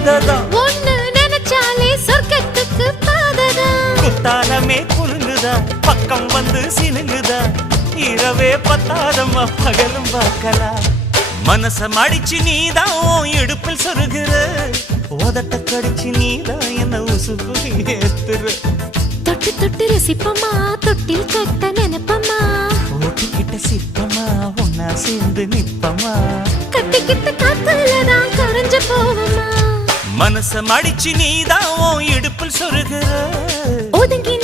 போததான் ஒண்ணு நினைச்சாலே சொர்க்கத்துக்கு பாததான் குத்தாலமே குலுங்குதா பக்கம் வந்து சினுங்குதா இரவே பத்தாதம்மா பகலும் பார்க்கலாம் மனச மடிச்சு நீதான் இடுப்பில் சொருகிற உதட்ட கடிச்சு நீதான் என்ன உசுப்பு ஏத்துற தொட்டு தொட்டு ரசிப்பமா தொட்டில் கட்ட நினைப்பமா ஓட்டிக்கிட்ட சிப்பமா ஒன்னா சேர்ந்து நிப்பமா கட்டிக்கிட்ட காத்துலதான் கரைஞ்ச போவமா மனச மடிச்சு நீதான் இடுப்பில் சொருகிற ஒதுங்கி